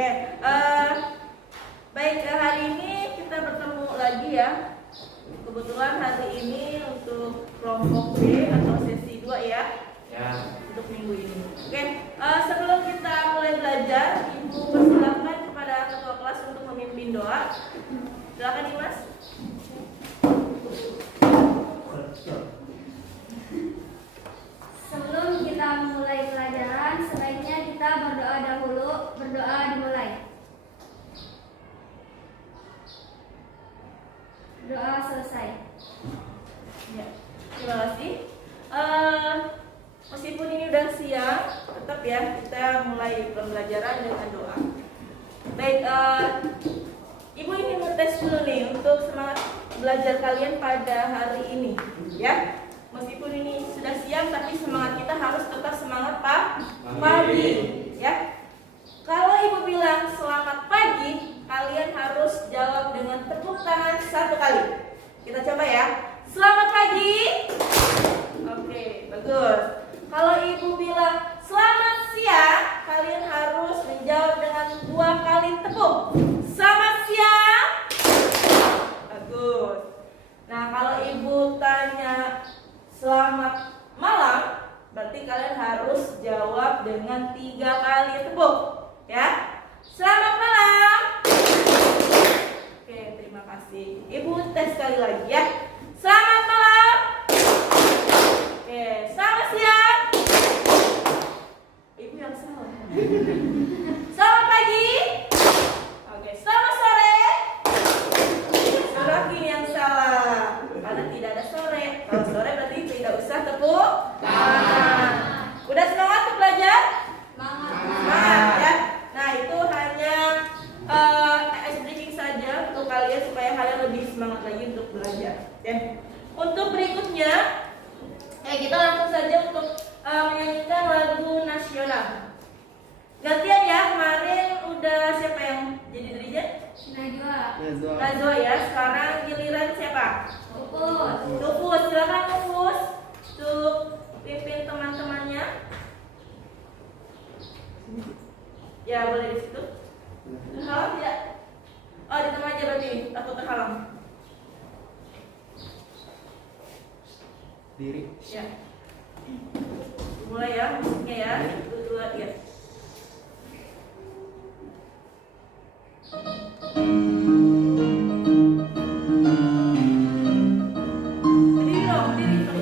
Oke, baik, hari ini kita bertemu lagi ya. Kebetulan hari ini untuk kelompok B atau sesi 2 ya. Untuk minggu ini. Oke, sebelum kita mulai belajar, Ibu persilakan kepada ketua kelas untuk memimpin doa. Silakan Dimas. Sebelum kita mulai pelajaran, sebaiknya kita berdoa dahulu. Berdoa dimulai. Doa selesai. Ya, terima kasih. Meskipun ini udah siang, tetap ya kita mulai pembelajaran dengan doa. Baik, Ibu ingin ngetes dulu nih untuk semangat belajar kalian pada hari ini, ya. Meskipun ini sudah siang, tapi semangat kita harus tetap semangat pagi, ya. Kalau Ibu bilang selamat pagi, kalian harus jawab dengan tepuk tangan 1 kali. Kita coba ya. Selamat pagi. Oke, bagus. Kalau Ibu bilang selamat siang, kalian harus menjawab dengan 2 kali tepuk. Selamat siang. Bagus. Nah, kalau Ibu tanya selamat malam, berarti kalian harus jawab dengan 3 kali tepuk, ya. Selamat malam. Oke, terima kasih. Ibu tes sekali lagi ya. Selamat malam. Oke, selamat siang. Ibu yang salah. Selamat pagi. Oke, selamat sore. Sudah ini yang salah. Karena tidak ada sore. Kalau sore berarti tidak usah tepuk tangan. Udah semangat untuk belajar? Semangat ya. Nah, itu hanya ice breaking saja untuk kalian supaya kalian lebih semangat lagi untuk belajar. Oke. Untuk berikutnya, kita langsung saja untuk menyanyikan lagu nasional. Gantian ya, kemarin udah siapa yang jadi dirijen? Najwa ya. Sekarang giliran siapa? Nufus. Silakan Nufus untuk pimpin teman-temannya. Ya, boleh di situ. Terhalang tidak? Oh, di tengah aja berarti. Takut terhalang. Diri. Ya. Mulai ya, musiknya ya. 1, 2, 3. Berdiri dong, berdiri.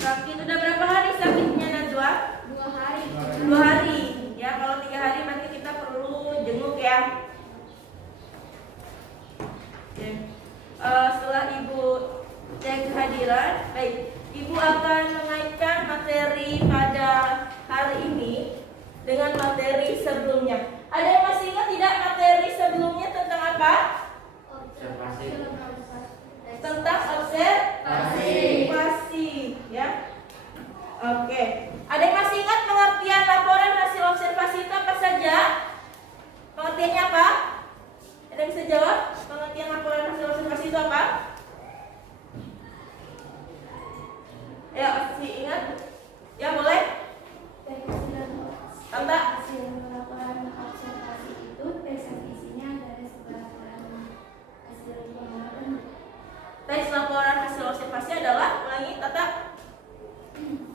Sakit udah berapa hari sakitnya Najwa? 2 hari. 2 hari. Ya, kalau 3 hari berarti kita perlu jenguk ya. pembelajaran. Baik, Ibu akan mengaitkan materi pada hari ini dengan materi sebelumnya. Ada yang masih ingat tidak materi sebelumnya tentang apa? Observasi. Tentang observasi, ya. Oke. Ada yang masih ingat pengertian laporan hasil observasi itu apa saja? Pengertiannya apa? Ada yang bisa jawab? Pengertian laporan hasil observasi itu apa? Ya, masih ingat? Ya, boleh? Tambah. Hasil laporan observasi itu teks yang isinya adalah sebuah laporan hasil pengamatan. Teks laporan hasil observasi adalah, ulangi, Tata.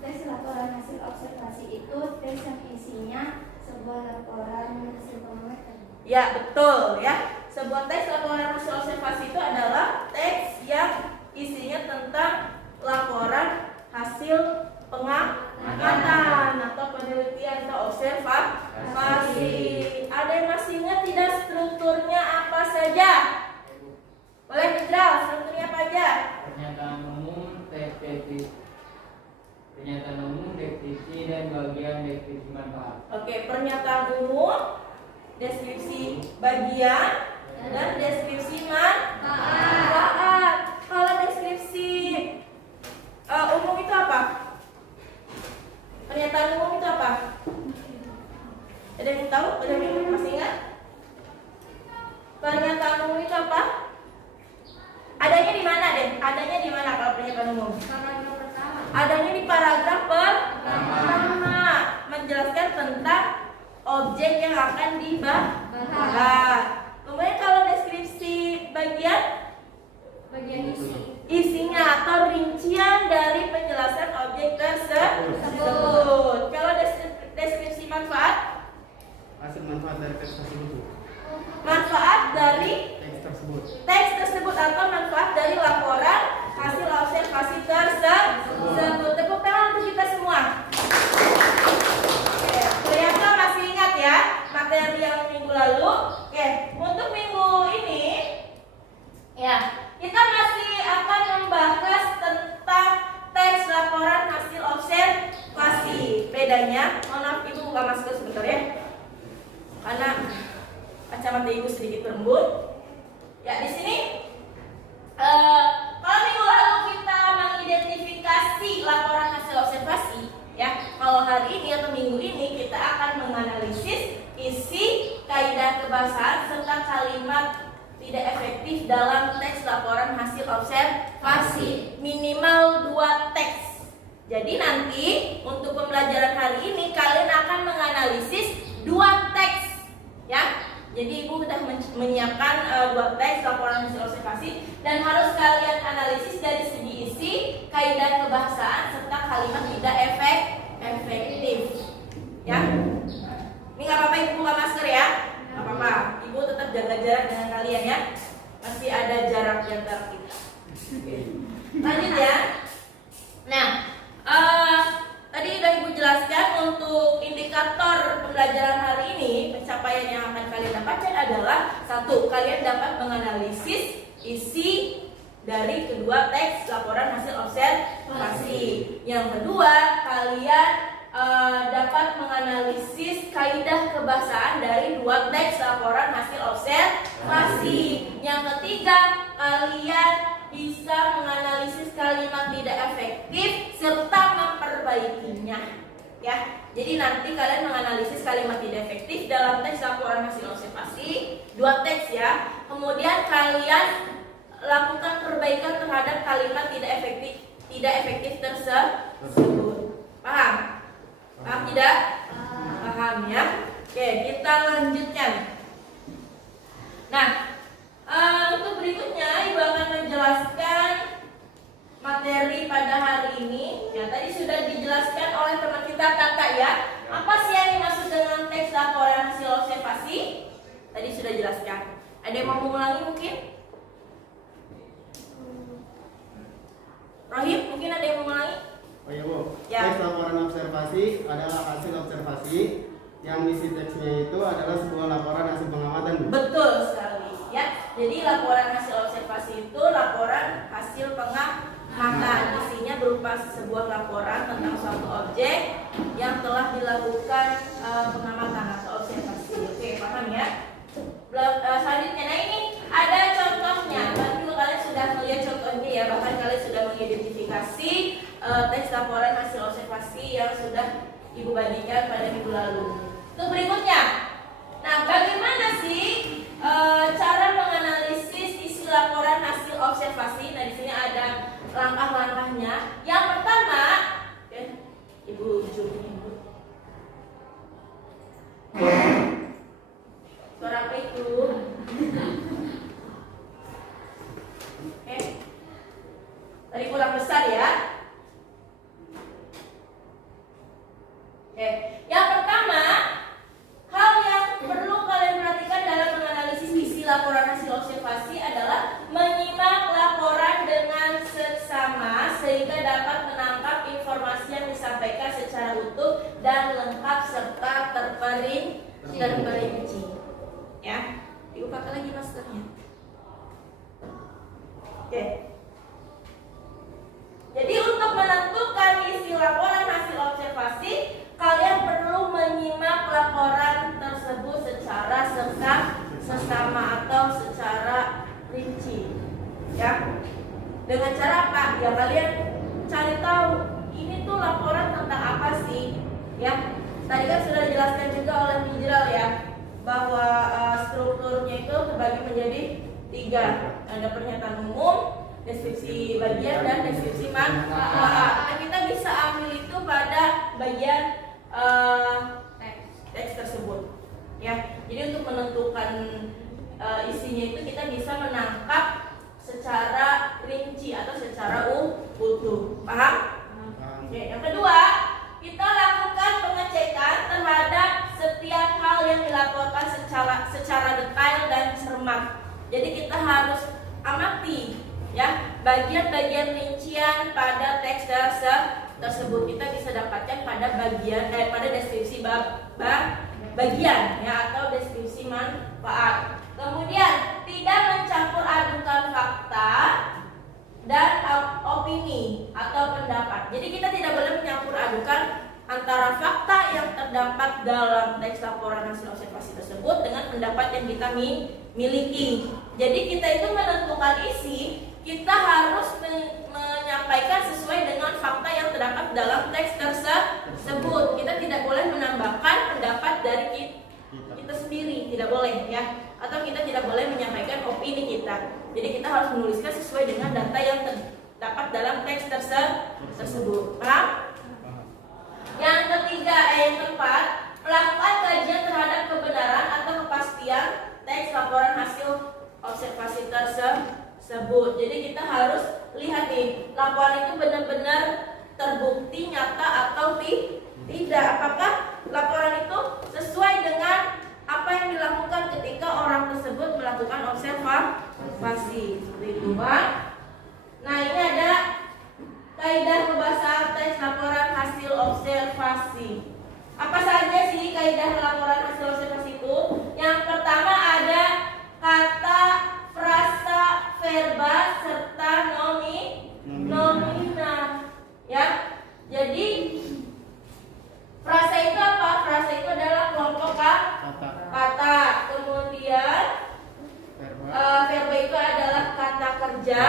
Teks laporan hasil observasi itu teks yang isinya sebuah laporan hasil pengamatan. Ya, betul ya. Sebuah teks laporan hasil observasi itu adalah teks yang isinya tentang laporan hasil pengamatan atau penelitian atau observasi. Ada yang masih ingat tidak strukturnya apa saja? Boleh Fitral, strukturnya apa aja? Pernyataan umum, teks deskripsi. Pernyataan umum, deskripsi dan bagian deskripsi manfaat. Oke, pernyataan umum, deskripsi bagian, dan deskripsi manfaat. Kalau deskripsi umum itu apa? Pernyataan umum itu apa? Ada yang tahu? Ada yang masih ingat? Pernyataan umum itu apa? Adanya di mana, Den? Adanya di mana kalau pernyataan umum? Paragraf pertama. Adanya di paragraf pertama, menjelaskan tentang objek yang akan dibahas. Kemudian kalau deskripsi bagian isinya atau rincian dari penjelasan objek tersebut. Kalau deskripsi manfaat, hasil manfaat dari teks tersebut. manfaat dari Teks tersebut. teks tersebut atau manfaat dari laporan hasil observasi tersebut. Tepuk tangan untuk kita semua. Oke, ternyata masih ingat ya materi yang minggu lalu. Oke, untuk minggu ini ya kita masih akan membahas tentang teks laporan hasil observasi. Bedanya, mohon maaf Ibu buka masker sebentar ya, karena kacamata Ibu sedikit berembun. Ya, di sini kalau minggu lalu kita mengidentifikasi laporan hasil observasi, ya. Kalau hari ini atau minggu ini kita akan menganalisis isi kaidah kebahasaan serta kalimat tidak efektif dalam teks laporan hasil observasi, minimal 2 teks. Jadi nanti untuk pembelajaran hari ini kalian akan menganalisis 2 teks, ya. Jadi Ibu sudah menyiapkan 2 teks laporan hasil observasi dan harus kalian analisis dari segi isi, kaidah kebahasaan serta kalimat tidak efektif. Ya. Ini nggak apa-apa Ibu buka masker ya. Nggak apa-apa. Ibu tetap jaga jarak dengan kalian ya. Masih ada jarak di antara kita. Oke. Lanjut ya. Nah, tadi sudah Ibu jelaskan untuk indikator pembelajaran hari ini, pencapaian yang akan kalian dapatkan adalah 1. Kalian dapat menganalisis isi dari kedua teks laporan hasil observasi. Yang kedua, kalian dapat menganalisis kaidah kebahasaan dari 2 teks laporan hasil observasi. Yang ketiga, kalian bisa menganalisis kalimat tidak efektif serta memperbaikinya. Ya, jadi nanti kalian menganalisis kalimat tidak efektif dalam teks laporan hasil observasi, 2 teks ya. Kemudian kalian lakukan perbaikan terhadap kalimat tidak efektif tersebut. Paham? Paham tidak? Paham ya? Oke, kita lanjutkan. Nah, untuk berikutnya Ibu akan menjelaskan materi pada hari ini. Ya, tadi sudah dijelaskan oleh teman kita Kakak ya. Apa sih yang dimaksud dengan teks laporan hasil observasi? Tadi sudah jelaskan. Ada yang mau mengulangi mungkin? Rohim, mungkin ada yang mau mengulangi? Oh iya Bu, Ya. teks laporan observasi adalah hasil observasi yang isi teksnya itu adalah sebuah laporan hasil pengamatan Bu. Betul sekali ya. Jadi laporan hasil observasi itu laporan hasil pengamatan. sebuah laporan tentang suatu objek yang telah dilakukan pengamatan atau observasi. Oke, paham ya? Selanjutnya, nah ini ada contohnya. Tadi kalian sudah melihat contohnya ya, bahkan kalian sudah mengidentifikasi teks laporan hasil observasi yang sudah Ibu bagikan pada minggu lalu. Untuk berikutnya, nah bagaimana sih cara menganalisis isi laporan hasil observasi? Nah di sini ada langkah-langkahnya. Yang pertama, Ibu jumlah Ibu. Suara apa itu? Oke. Tadi kurang besar ya. Oke. Yang pertama, hal yang perlu kalian perhatikan dalam menganalisis isi laporan hasil observasi adalah menyimak laporan dengan seksama sehingga dapat menangkap informasi yang disampaikan secara utuh dan lengkap serta terperinci. Ya, Ibu pakai lagi maskernya. Oke. Jadi untuk menentukan isi laporan hasil observasi, kalian perlu menyimak laporan tersebut secara sesama atau secara rinci. Ya. Dengan cara apa? Ya kalian cari tahu ini tuh laporan tentang apa sih? Ya. Tadi kan sudah dijelaskan juga oleh Mijral ya, bahwa strukturnya itu terbagi menjadi 3. Ada pernyataan umum, deskripsi bagian, dan deskripsi manfaat. Nah, kita bisa ambil itu pada bagian teks tersebut. Ya, jadi untuk menentukan isinya itu kita bisa menangkap secara rinci atau secara utuh. Paham? Oke, yang kedua, kita lakukan pengecekan terhadap setiap hal yang dilaporkan secara detail dan cermat. Jadi kita harus amati ya bagian-bagian rincian pada teks tersebut. Kita bisa dapatkan pada pada deskripsi bagian ya atau deskripsi manfaat. Kemudian tidak mencampur adukan fakta dan opini atau pendapat. Jadi kita tidak boleh mencampur adukan antara fakta yang terdapat dalam teks laporan hasil observasi tersebut dengan pendapat yang kita miliki. Jadi kita itu menentukan isi, kita harus menyampaikan sesuai dengan fakta yang terdapat dalam teks tersebut. Kita tidak boleh menambahkan pendapat dari kita sendiri, tidak boleh ya. Atau kita tidak boleh menyampaikan opini kita. Jadi kita harus menuliskan sesuai dengan data yang terdapat dalam teks tersebut. Paham? Yang ketiga, yang keempat, melakukan kajian terhadap kebenaran atau kepastian teks laporan hasil observasi tersebut. Jadi kita harus lihat nih, laporan itu benar-benar terbukti nyata atau tidak. Apakah laporan itu sesuai dengan apa yang dilakukan ketika orang tersebut melakukan observasi. Seperti itu, Pak. Nah, ini ada kaidah pembahasan teks laporan hasil observasi. Apa saja sih kaidah laporan hasil observasi itu? Yang pertama ada kata, frasa, verba, serta nomina. Ya. Jadi frasa itu apa? Frasa itu adalah kelompok kata. Kemudian verba itu adalah kata kerja.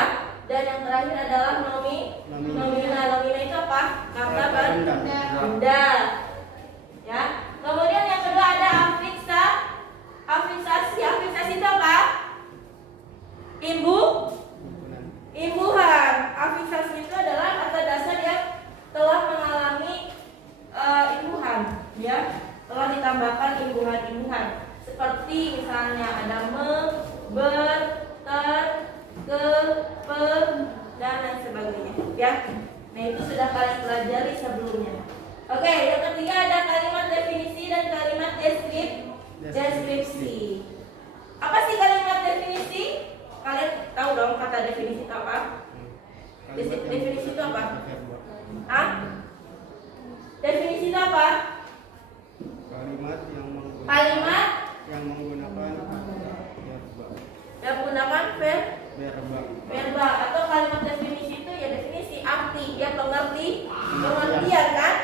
Dan yang terakhir adalah nomina. Nomina itu apa? Kata benda. Ya. Kemudian yang kedua ada afiksasi. Afiksasi itu apa? Imbuhan. Afiksasi itu adalah kata dasar yang telah mengalami imbuhan, ya, telah ditambahkan imbuhan-imbuhan. Seperti misalnya ada ber, ter, ke, pe, dan lain sebagainya, ya. Nah, itu sudah kalian pelajari sebelumnya. Oke, yang ketiga ada kalimat definisi dan kalimat deskripsi. Apa sih kalimat definisi? Kalian tahu dong kata definisi itu apa? Definisi itu apa? Definisi itu apa? Kalimat yang menggunakan verba atau kalimat definisi itu ya definisi apa arti, ya pengertian kan?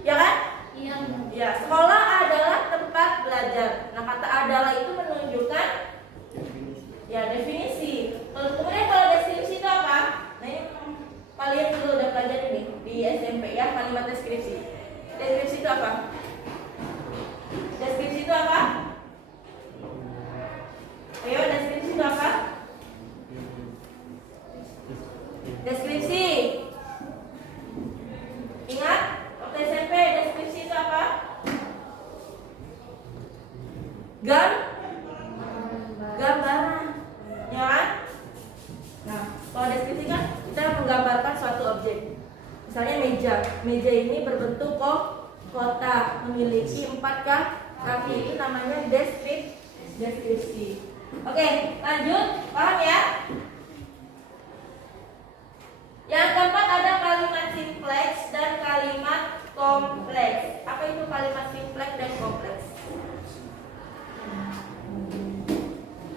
Ya kan? Iya. Ya, sekolah adalah tempat belajar. Nah, kata adalah itu menunjukkan ya definisi. Kemudian kalau deskripsi itu apa? Nah, ini kalian dulu udah pelajari nih di SMP ya, kalimat deskripsi. Deskripsi itu apa? Deskripsi itu apa? Ayo, deskripsi itu apa? Deskripsi. Ingat, waktu SMP deskripsi itu apa? Gambaran. Ya kan? Nah, kalau deskripsi kan kita menggambarkan suatu objek. Misalnya meja. Meja ini berbentuk kotak, memiliki 4 kaki. Itu namanya deskripsi. Oke, lanjut. Paham ya? Yang keempat ada kalimat simpleks dan kalimat kompleks. Apa itu kalimat simpleks dan kompleks?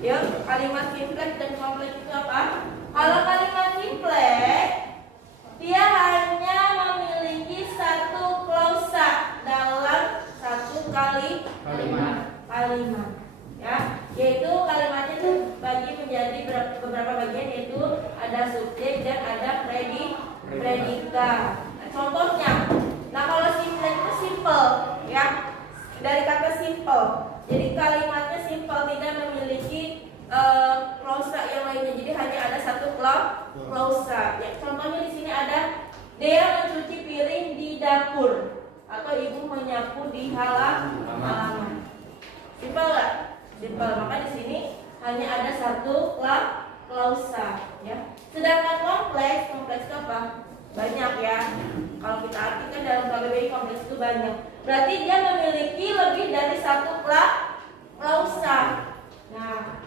Ya, kalimat simpleks dan kompleks itu apa? Kalau kalimat simpleks, dia hanya memiliki satu klausa dalam satu kalimat. Ya, yaitu kalimatnya terbagi menjadi beberapa bagian, yaitu ada subjek dan ada predikat. Nah, contohnya, nah kalau simpleks itu simple, ya, dari kata simple. Jadi kalimatnya simple, tidak memiliki klausa yang lainnya. Jadi hanya ada satu klausa. Ya, contohnya di sini ada Dea mencuci piring di dapur atau ibu menyapu di halaman. Simple nggak? Simple. Maka di sini hanya ada satu klausa. Ya. Sedangkan kompleks itu apa? Banyak ya. Kalau kita artikan dalam KBBI kompleks itu banyak. Berarti dia memiliki lebih dari satu klausa. Nah,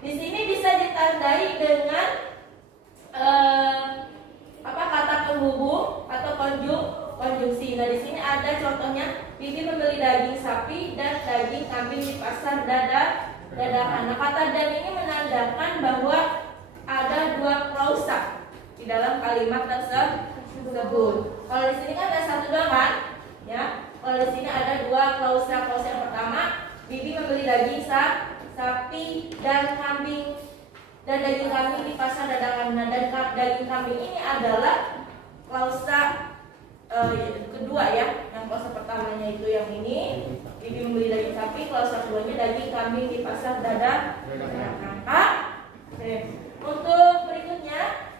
di sini bisa ditandai dengan kata penghubung atau konjungsi. Nah, di sini ada contohnya, Bibi membeli daging sapi dan daging kambing di pasar dadakan. Nah, kata dan ini menandakan bahwa ada 2 klausa di dalam kalimat tersebut. Kalau di sini kan ada satu doang kan? Ya. Kalau di sini ada 2 klausa. Klausa yang pertama, Bibi membeli daging sapi dan kambing dan daging kambing di pasar dadakan. Nah, dan daging kambing ini adalah klausa kedua ya. Yang klausa pertamanya itu yang ini, Bibi membeli daging sapi. Klausa keduanya daging kambing di pasar dadakan. Oke. Untuk berikutnya,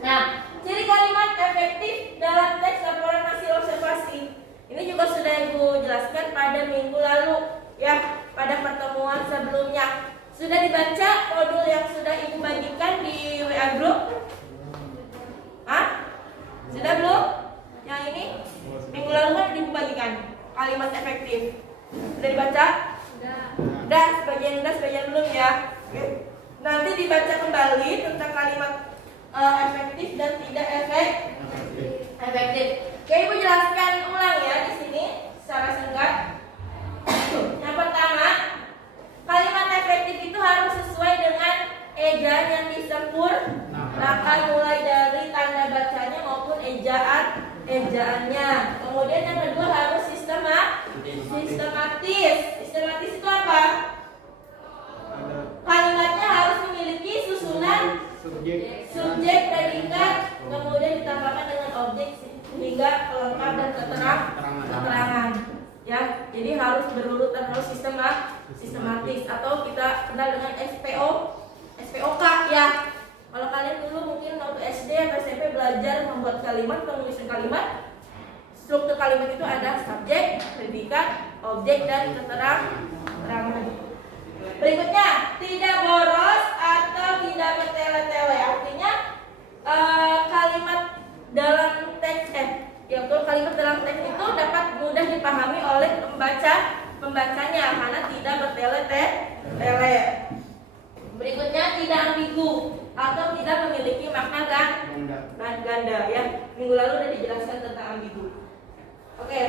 nah, ciri kalimat efektif dalam teks laporan hasil observasi. Ini juga sudah Ibu jelaskan pada minggu lalu ya, pada pertemuan sebelumnya. Sudah dibaca modul yang sudah Ibu bagikan di WA group? Sudah belum? Yang ini minggu lalu kan Ibu bagikan kalimat efektif. Sudah dibaca? Sudah, sebagian belum ya. Oke. Nanti dibaca kembali tentang kalimat efektif dan tidak efektif. Oke, Ibu jelaskan ulang ya di sini secara singkat. Yang pertama, kalimat efektif itu harus sesuai dengan ejaan yang disempurnakan mulai dari tanda bacanya maupun ejaannya. Kemudian yang kedua harus sistematis. Sistematis itu apa? Kalimatnya harus memiliki susunan subjek, predikat, kemudian ditambahkan dengan objek sehingga lengkap dan keterangan. Ya, jadi harus berurutan, harus sistematis atau kita kenal dengan SPOK ya. Kalau kalian dulu mungkin waktu SD atau SMP belajar membuat kalimat, penulisan kalimat, struktur kalimat itu ada subjek, predikat, objek dan keterangan. Berikutnya, tidak boros atau tidak bertele-tele. Artinya kalimat dalam teks kalimat dalam teks itu dapat mudah dipahami oleh pembacanya karena tidak bertele-tele. Berikutnya, tidak ambigu atau tidak memiliki makna ganda ya. Minggu lalu sudah dijelaskan tentang ambigu. Oke.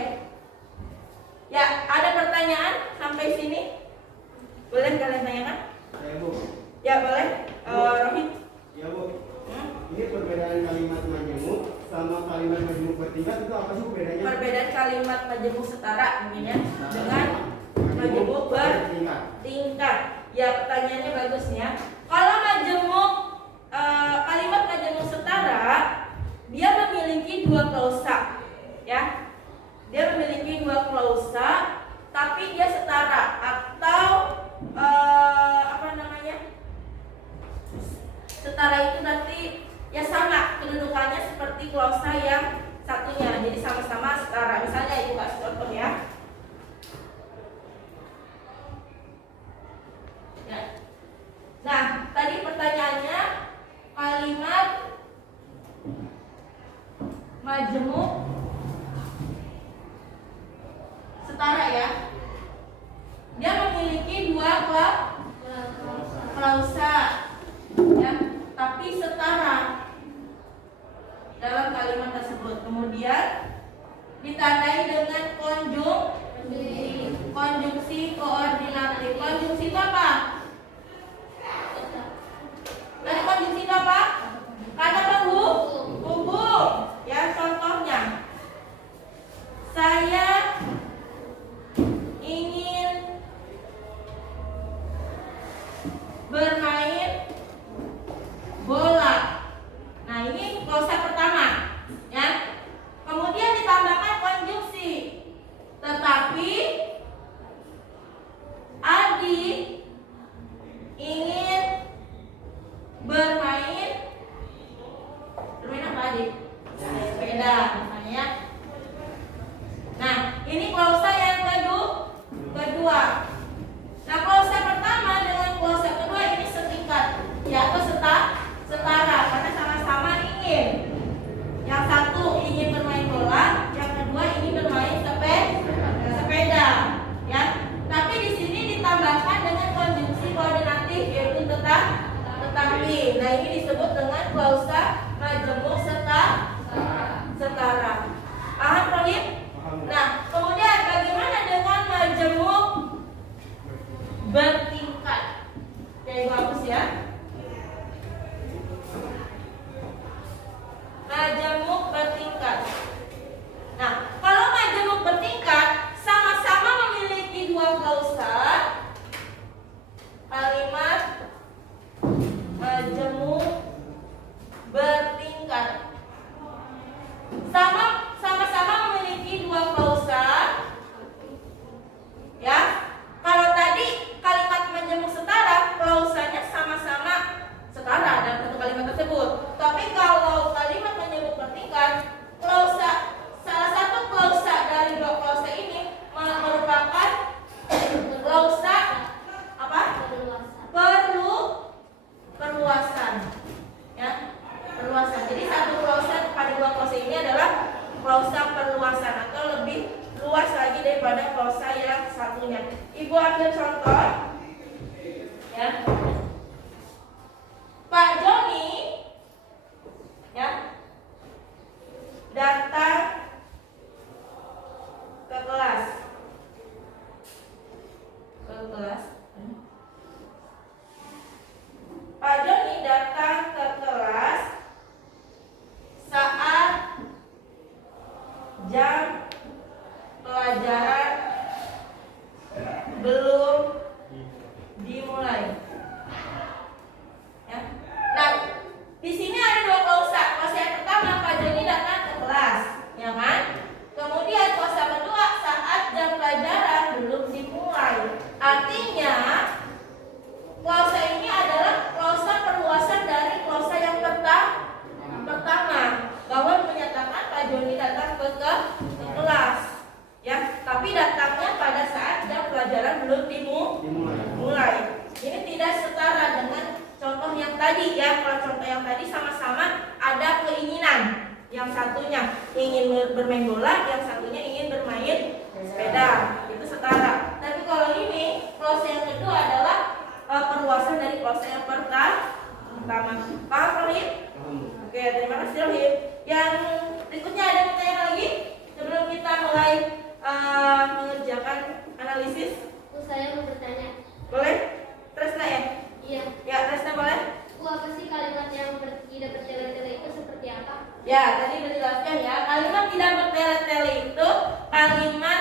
Ya, ada pertanyaan sampai sini? Boleh kalian tanyakan? Ya, Bu. Ya, boleh. Rohit. Ya, Bu. majemuk setara mungkin ya dengan majemuk bertingkat. Ya, pertanyaannya bagus ya. Kalau majemuk kalimat majemuk setara, dia memiliki dua klausa, ya. Dia memiliki dua klausa, tapi dia setara atau apa namanya? Setara itu nanti ya sama kedudukannya seperti klausa yang satunya, jadi sama-sama setara. Misalnya itu kasih contoh ya. Ya. Nah, tadi pertanyaannya kalimat majemuk setara ya. Dia memiliki dua klausa ya, tapi setara dalam kalimat tersebut. Kemudian ditandai dengan konjungsi koordinatif. Konjungsi itu apa? Dari konjungsi itu apa? Kata penghubung. Ya, contohnya. Saya ingin bermain bola. Nah, ini klausa pertama, ya. Kemudian ditambahkan konjungsi. Tetapi Adi ingin bermain apa Adi? Sepeda, misalnya. Nah, ini klausa yang kedua. Nah, klausa pertama dengan klausa kedua ini setingkat, ya, atau setara karena sama-sama ingin. Yang satu ingin bermain bola, yang kedua ingin bermain sepeda, ya. Tapi di sini ditambahkan dengan konjungsi koordinatif yaitu tetapi. Nah, ini disebut dengan klausa majemuk setara. Paham, Rohim? Nah, kemudian bagaimana dengan majemuk bertingkat? Oke, bagus ya. Majemuk bertingkat. Nah, kalau majemuk bertingkat sama-sama memiliki dua klausa, kalimat majemuk bertingkat sama-sama memiliki dua klausa, ya. Kalau tadi kalimat majemuk setara, klausanya sama-sama setara dalam satu kalimat tersebut. Tapi kalau kalimat majemuk bertingkat, salah satu klausa dari dua klausa ini merupakan klausa apa? Perluasan, ya, perluasan. Jadi satu klausa pada dua klausa ini adalah klausa perluasan atau lebih luas lagi daripada klausa yang satunya. Ibu ambil contoh, ya. Pak Joni, ya, datang ke kelas. Pak Joni datang ke kelas saat jam pelajaran belum dimulai. Ya. Nah, di sini ada dua klausa. Klausa yang pertama, Pak Joni datang ke kelas, ya kan? Kemudian klausa kedua, saat jam pelajaran belum dimulai. Artinya klausa ini adalah klausa perluasan dari klausa yang pertama, bahwa menyatakan Pak Joni datang ke kelas, ya, tapi datangnya pada saat jam pelajaran belum dimulai. Ini tidak setara dengan contoh yang tadi, ya. Kalau contoh yang tadi sama-sama ada keinginan, yang satunya ingin bermain bola, yang satunya ingin bermain sepeda, itu setara. Tapi kalau ini klausa yang kedua adalah perluasan dari klausa yang pertama. Paham, Rohim? Oke, terima kasih, Rohim. Yang berikutnya ada pertanyaan lagi sebelum kita mulai mengerjakan analisis? Saya mau bertanya. Boleh? Tresna ya? Iya. Ya, Tresna boleh? Apa sih kalimat yang tidak bertele-tele itu seperti apa? Ya, tadi sudah dijelaskan ya. Kalimat tidak bertele-tele itu kalimat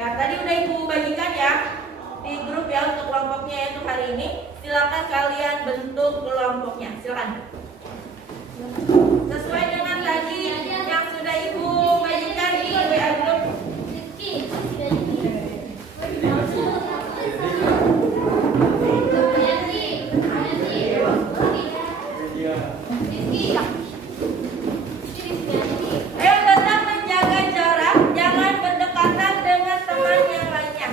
Ya, tadi udah Ibu bagikan ya di grup ya untuk kelompoknya ya untuk hari ini. Silakan kalian bentuk kelompoknya. Silakan. Sesuai dengan tadi yang sudah Ibu bagikan di WA grup. Ayo tetap menjaga jarak, jangan berdekatan dengan teman yang lainnya.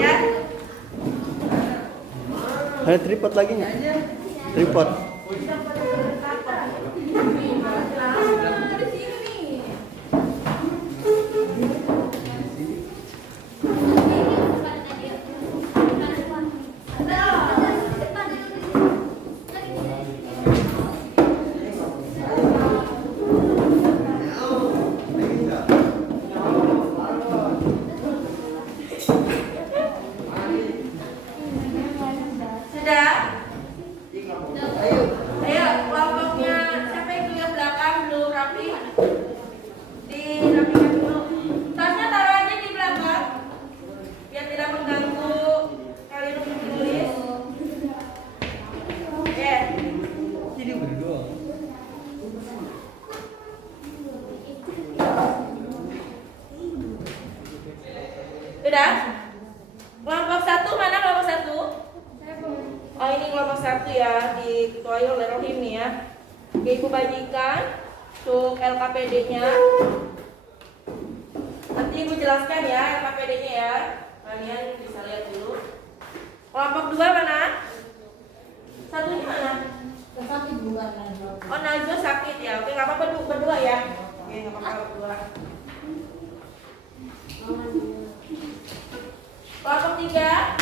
Ya. Ada tripod lagi nggak? Tripod. Sudah? Ayo, kelompoknya siapa yang ke belakang dulu rapi? Dirapikan dulu. Tasnya taruh aja di belakang, biar tidak mengganggu kalian untuk menulis. Oke. Jadi berdua. Sudah? Kelompok satu mana kelompok satu? Oh ini kelompok satu ya, diketuai oleh Rohim nih ya. Oke, Ibu bagikan untuk LKPD-nya. Nanti Ibu jelaskan ya LKPD-nya ya. Kalian bisa lihat dulu. Kelompok dua mana? Satunya mana? Sakit bukan Oh Najwa sakit ya. Oke nggak apa-apa berdua ya. Oke nggak apa-apa berdua. Kelompok tiga.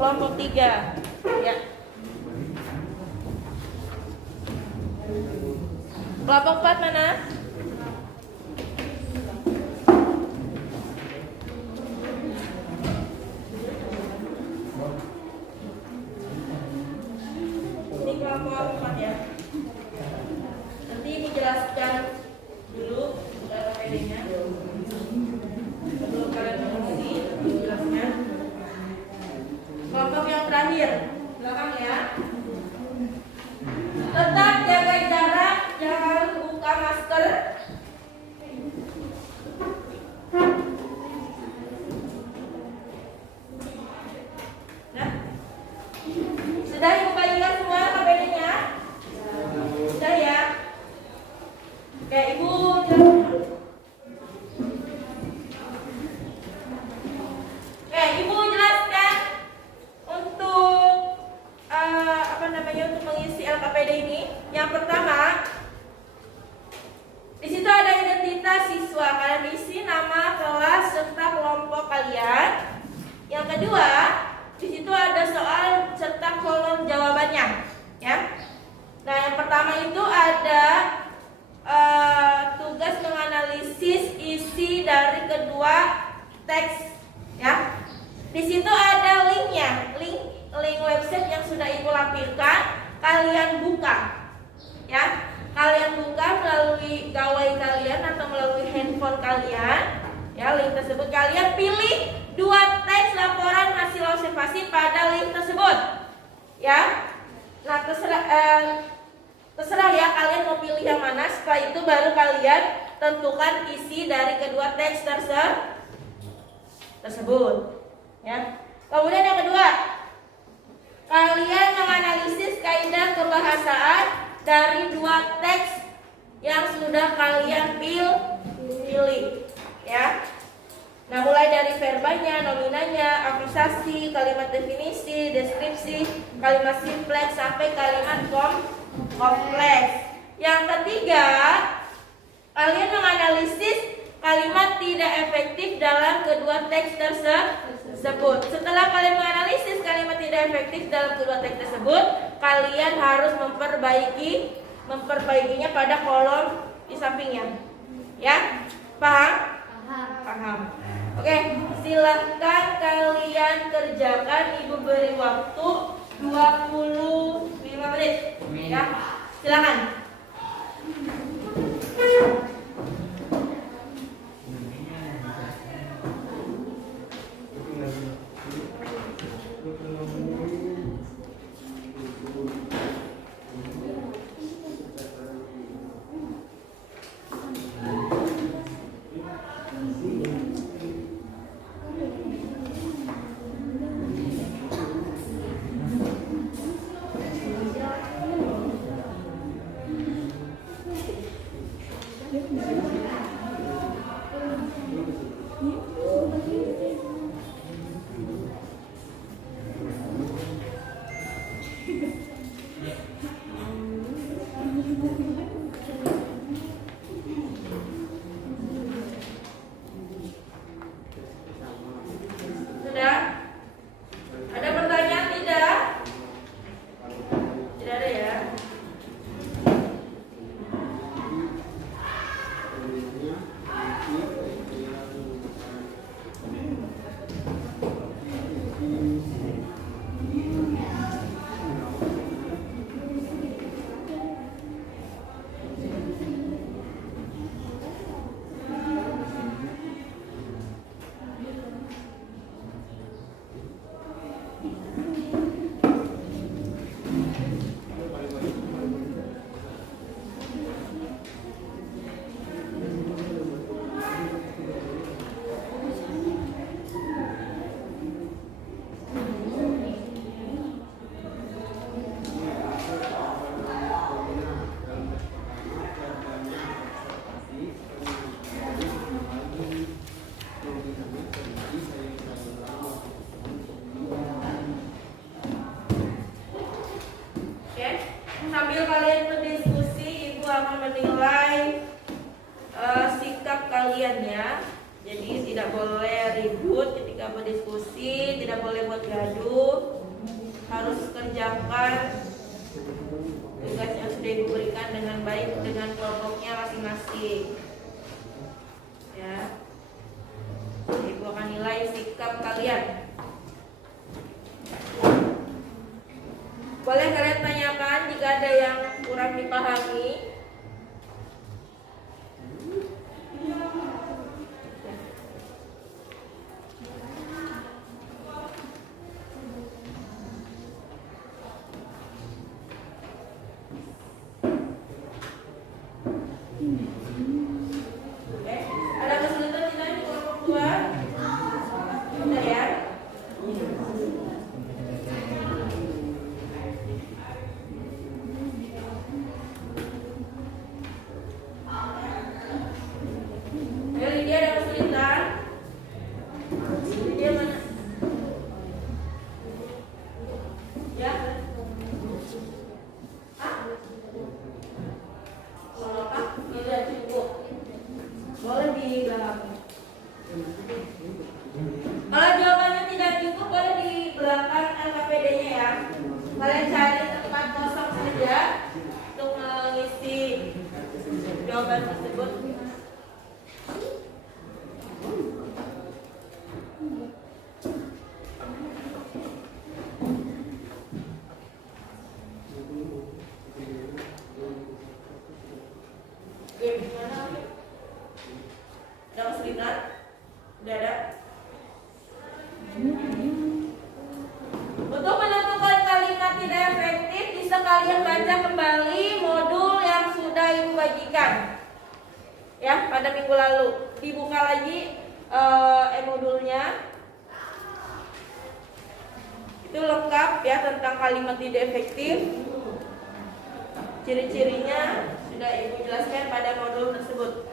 Kelompok tiga. Ya. Kelompok 4 mana? Ini kelompok 4 ya. Nanti Ibu jelaskan dulu PD-nya. Sebelum kalian mengisi, Ibu jelaskan. Kelompok yang terakhir, belakang ya. Tetap jaga jarak, jangan buka masker. Nah, sudah Ibu bagikan semua KPD-nya? Sudah ya? Oke, Ibu jelaskan. Oke, Ibu jelaskan untuk untuk mengisi LKPD ini. Yang pertama, di situ ada identitas siswa. Kalian isi nama, kelas, serta kelompok kalian. Yang kedua, di situ ada soal serta kolom jawabannya, ya. Nah, yang pertama itu ada tugas menganalisis isi dari kedua teks, ya. Di situ ada linknya, link website yang sudah Ibu lampirkan. Kalian buka, ya. Kalian buka melalui gawai kalian atau melalui handphone kalian, ya. Link tersebut kalian pilih dua teks laporan hasil observasi pada link tersebut, ya. Nah, terserah ya kalian mau pilih yang mana. Setelah itu baru kalian tentukan isi dari kedua teks tersebut, ya. Kemudian yang kedua, kalian menganalisis kaidah kebahasaan dari dua teks yang sudah kalian pilih, ya. Nah, mulai dari verbanya, nominanya, akusasi, kalimat definisi, deskripsi, kalimat simpleks sampai kalimat kompleks. Yang ketiga, kalian menganalisis kalimat tidak efektif dalam kedua teks tersebut. Setelah kalian menganalisis kalimat tidak efektif dalam kedua teks tersebut, kalian harus memperbaikinya pada kolom di sampingnya. Ya? Paham? Paham. Oke, silakan kalian kerjakan. Ibu beri waktu 25 menit. Ya, silakan. tolong menilai sikap kalian ya. Jadi tidak boleh ribut ketika berdiskusi, tidak boleh buat gaduh, harus kerjakan tugas yang sudah diberikan dengan baik dengan kelompoknya masing-masing. Ya, Ibu akan nilai sikap kalian. Boleh kalian tanyakan jika ada yang kurang dipahami. Ada kesulitan tidak di kelompok 2? Tidak ya? Ayo Lydia, ada kesulitan? Lydia mana? Ya? Hah? Kalau apa? Tidak cukup. Boleh di belakang. Kalau jawabannya tidak cukup, boleh di belakang LKPD-nya ya. Kalian cari tempat kosong saja untuk mengisi jawaban tersebut. Gimana? Ada kesulitan? Udah ada? Untuk menentukan kalimat tidak efektif, bisa kalian baca kembali modul yang sudah Ibu bagikan ya pada minggu lalu. Dibuka lagi modulnya. Itu lengkap ya tentang kalimat tidak efektif. Ciri-cirinya sudah Ibu jelaskan pada modul tersebut.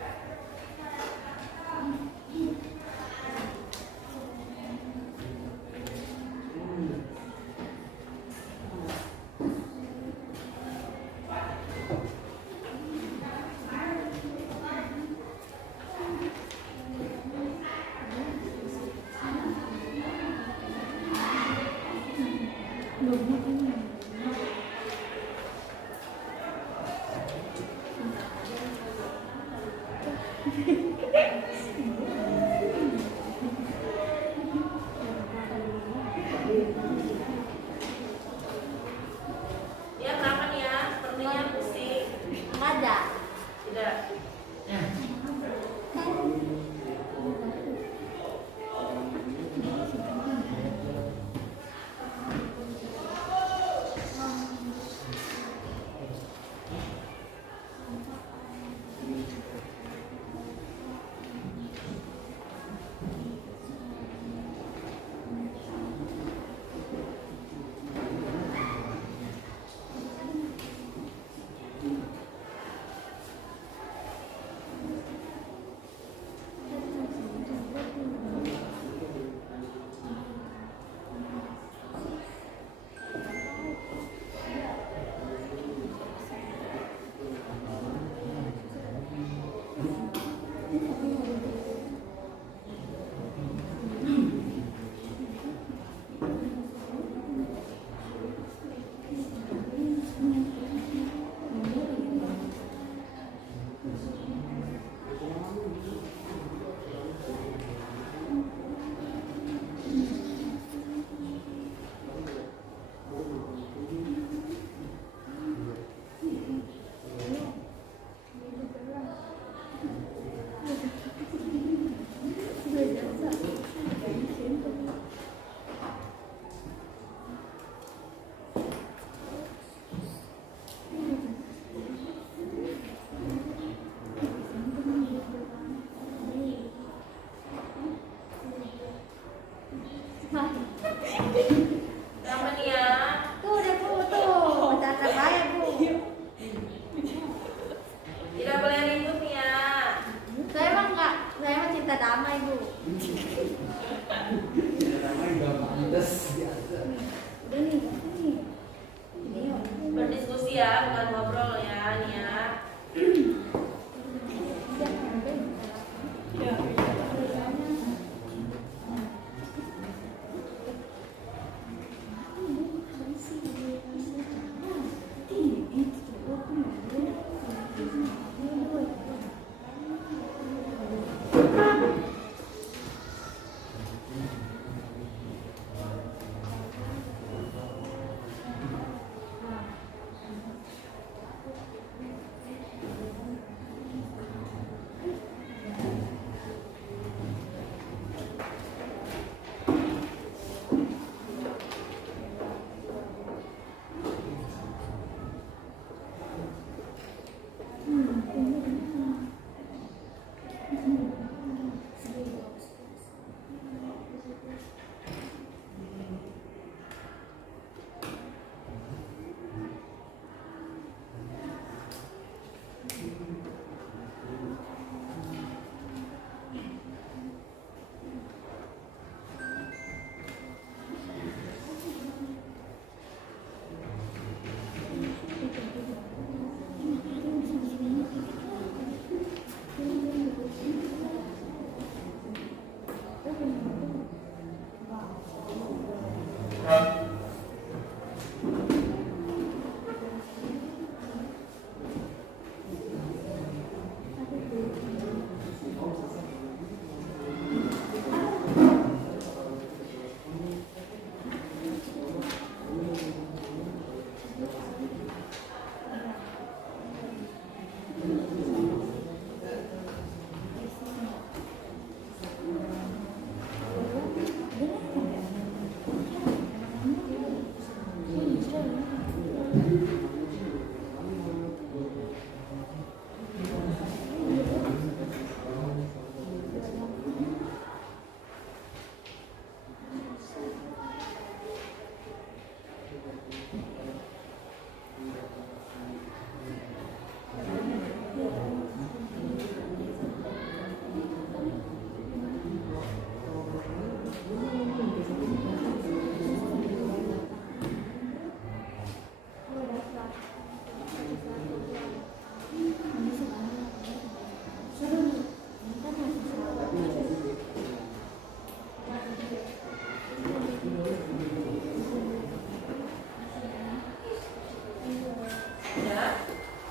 Ya, kenapa nih ya? Sepertinya pusing. Ada. Tidak.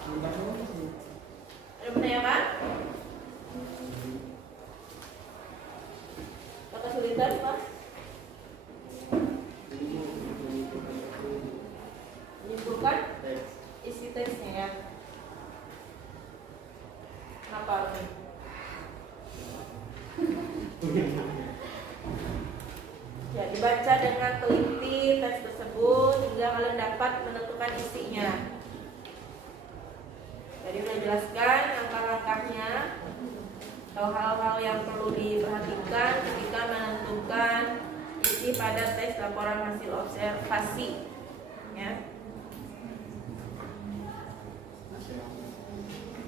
Ada pertanyaan? Apa kesulitan, Pak? Menyimpulkan isi teksnya ya. Kenapa nih? Ya, dibaca dengan teliti teks tersebut hingga kalian dapat menentukan isinya. Jadi udah jelaskan langkah-langkahnya atau hal-hal yang perlu diperhatikan ketika menentukan isi pada teks laporan hasil observasi. Ya.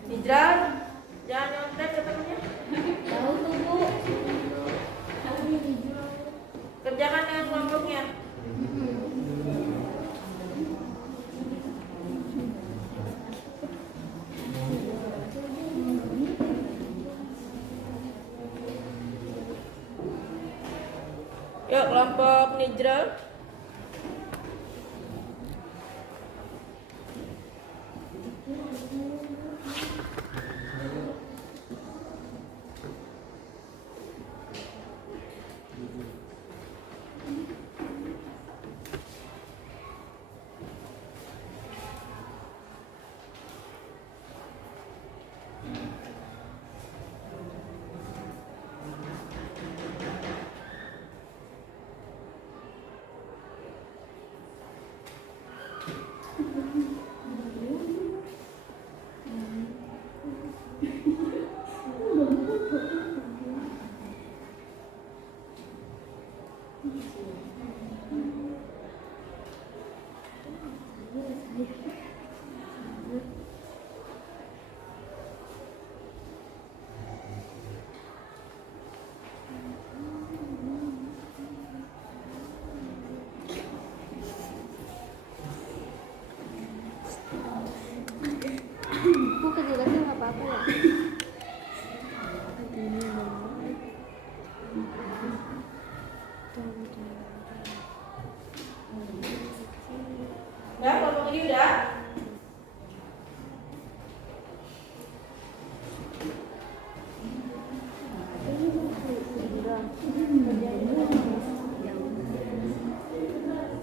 Hijrah, jangan nyontek ketemunya. Tahu tuh Bu. Tahu nih dijual. Kerjakan dengan kelompoknya. Yuk kelompok Nijrah. Bu kejelasan nggak apa-apa ya? Ya, kelompok ini udah.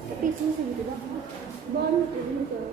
Tapi susah gitu dong. Banyak ini tuh.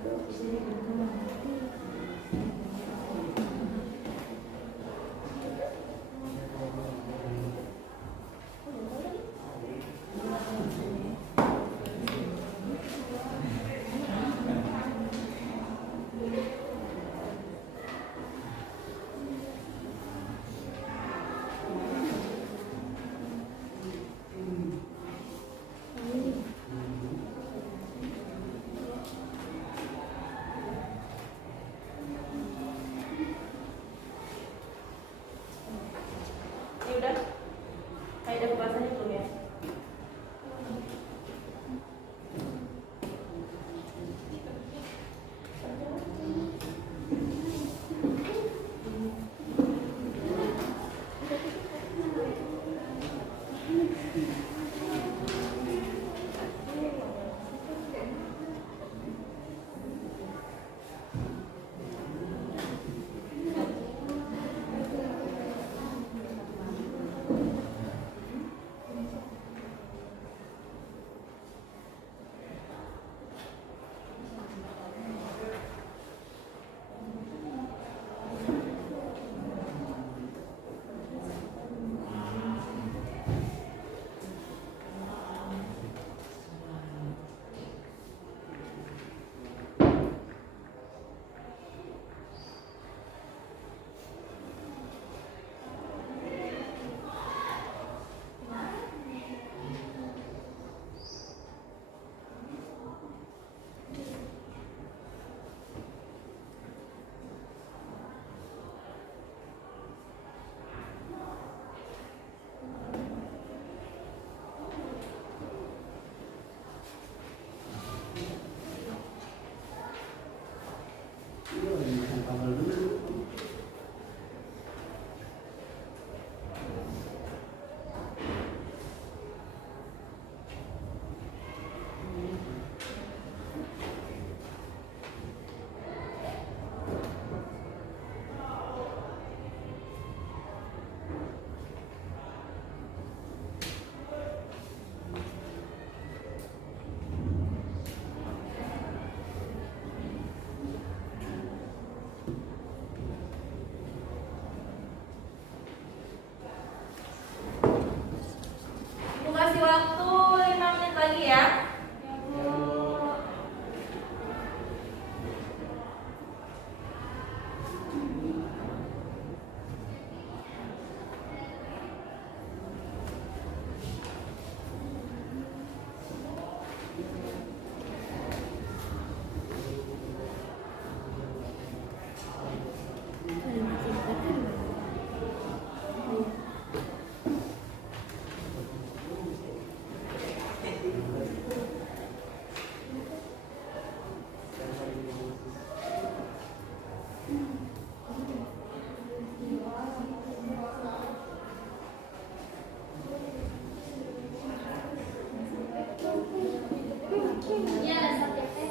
Iya, subjeknya.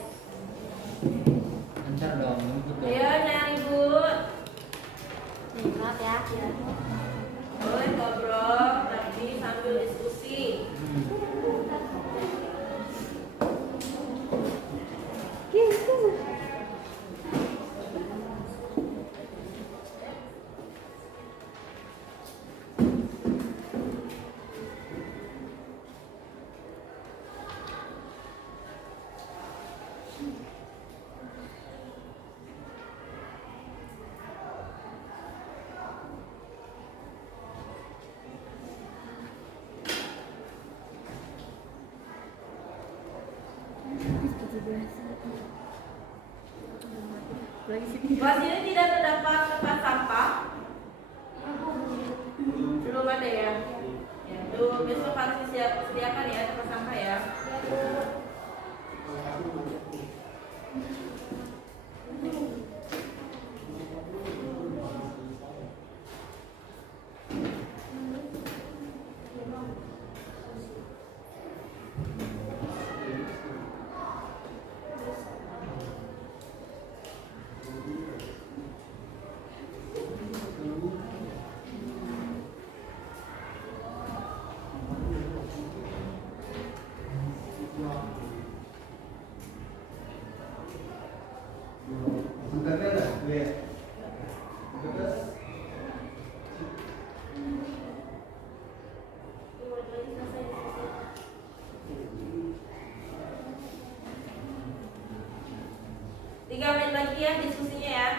Antar dong, ikut dong. Ayo jangan ribut. Nih, maaf ya. Boleh ngobrol tapi sambil diskusi. Kelas ini tidak terdapat tempat sampah. Belum ada ya? Ya, tuh besok harus disediakan ya tempat sampah ya. Tiga menit lagi ya diskusinya ya.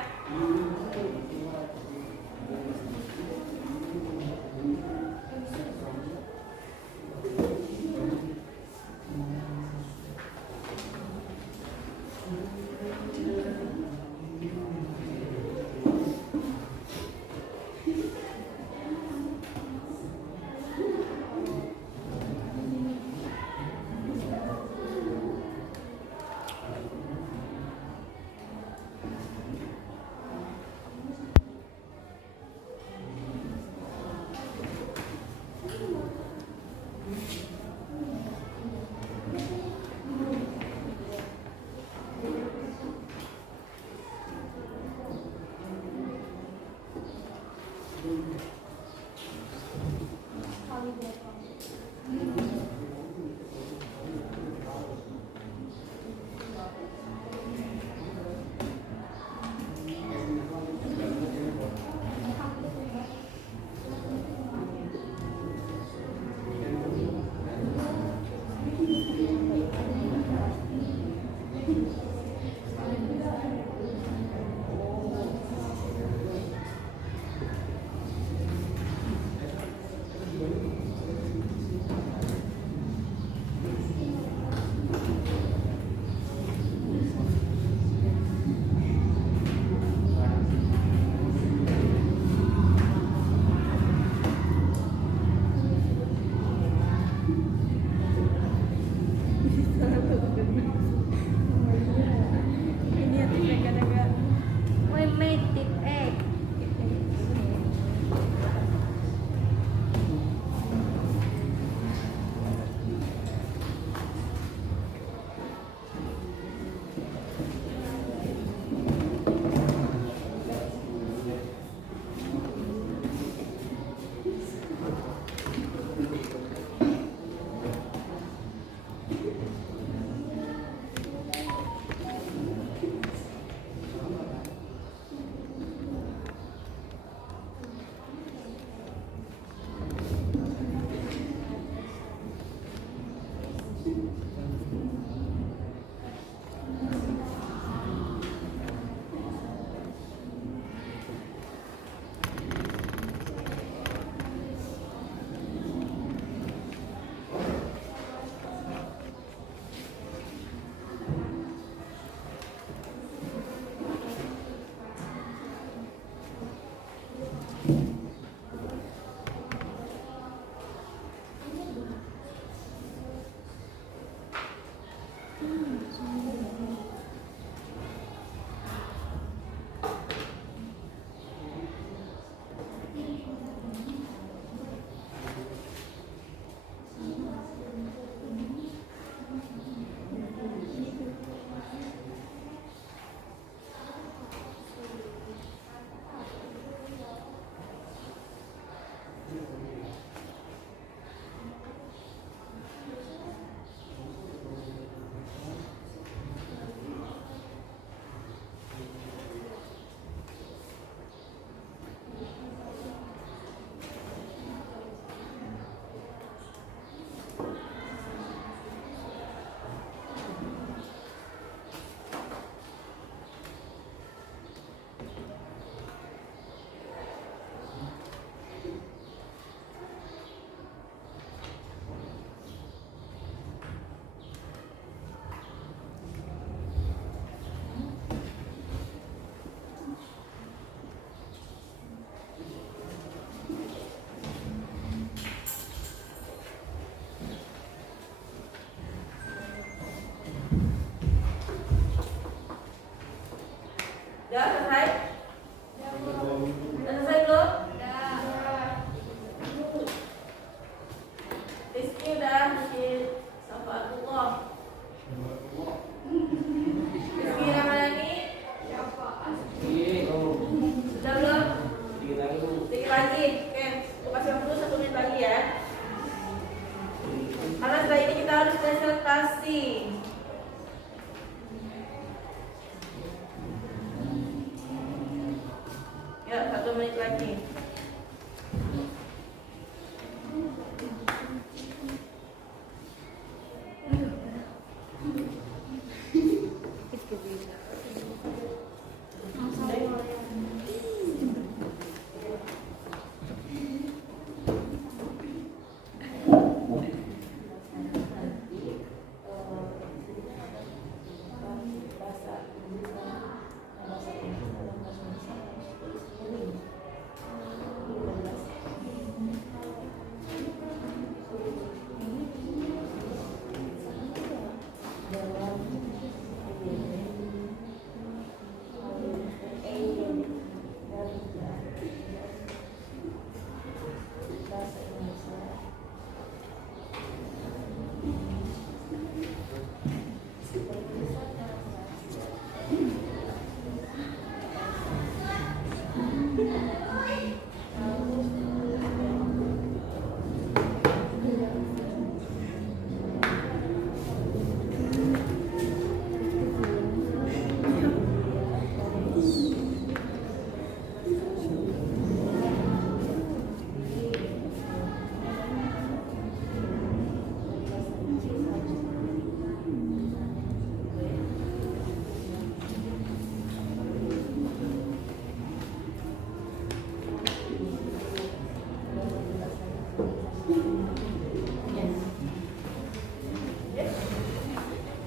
1 menit lagi.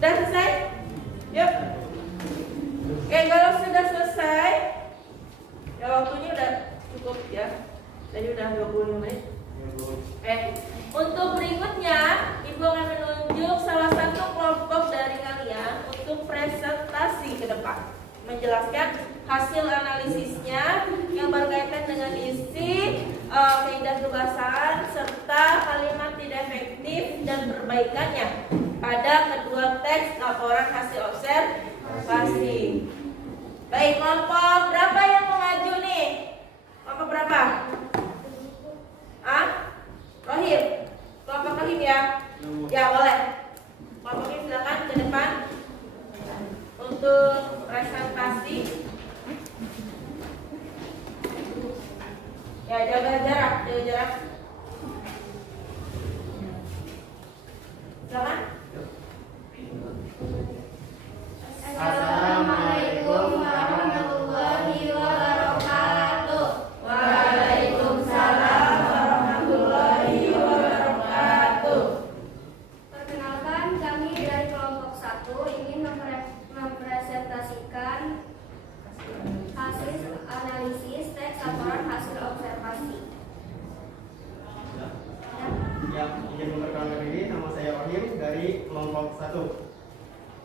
Sudah selesai? Yuk. Oke, kalau sudah selesai, ya waktunya udah cukup ya. Tadi udah 25 menit. Untuk berikutnya, Ibu akan menunjuk salah satu kelompok dari kalian untuk presentasi ke depan, menjelaskan hasil analisisnya yang berkaitan dengan isi kaidah kebahasaan serta kalimat tidak efektif dan perbaikannya pada kedua teks laporan hasil observasi. Baik, kelompok berapa yang mau maju nih? Kelompok berapa? Rohim? Kelompok Rohim ya? Ya boleh. Kelompok ini silakan ke depan untuk presentasi. Ya, jaga jarak, Silakan. Assalamualaikum warahmatullahi wabarakatuh. Waalaikumsalam warahmatullahi wabarakatuh. Perkenalkan, kami dari kelompok 1 ingin mempresentasikan hasil analisis teks laporan hasil observasi. Ya, izin memperkenalkan diri, nama saya Rohim dari kelompok 1.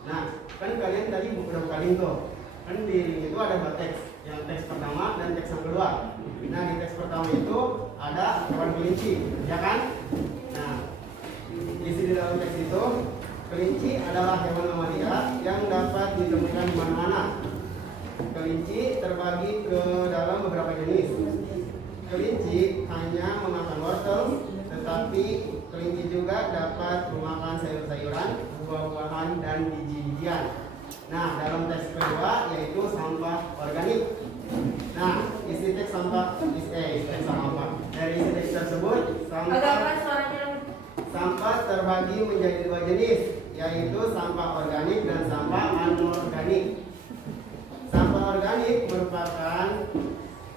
Nah, kan kalian tadi udah bukalin tuh. Kan di itu ada 2 teks, yang teks pertama dan teks yang kedua. Nah, di teks pertama itu ada hewan kelinci, ya kan? Nah, isi di dalam teks itu, kelinci adalah hewan mamalia yang dapat ditemukan di mana-mana. Kelinci terbagi ke dalam beberapa jenis. Kelinci hanya memakan wortel, tetapi kelinci juga dapat memakan sayur-sayuran, buah-buahan, dan biji-bijian. Nah, dalam teks kedua yaitu sampah organik. Nah, isi teks dari isi teks tersebut, sampah terbagi menjadi 2 jenis, yaitu sampah organik dan sampah anorganik. Sampah organik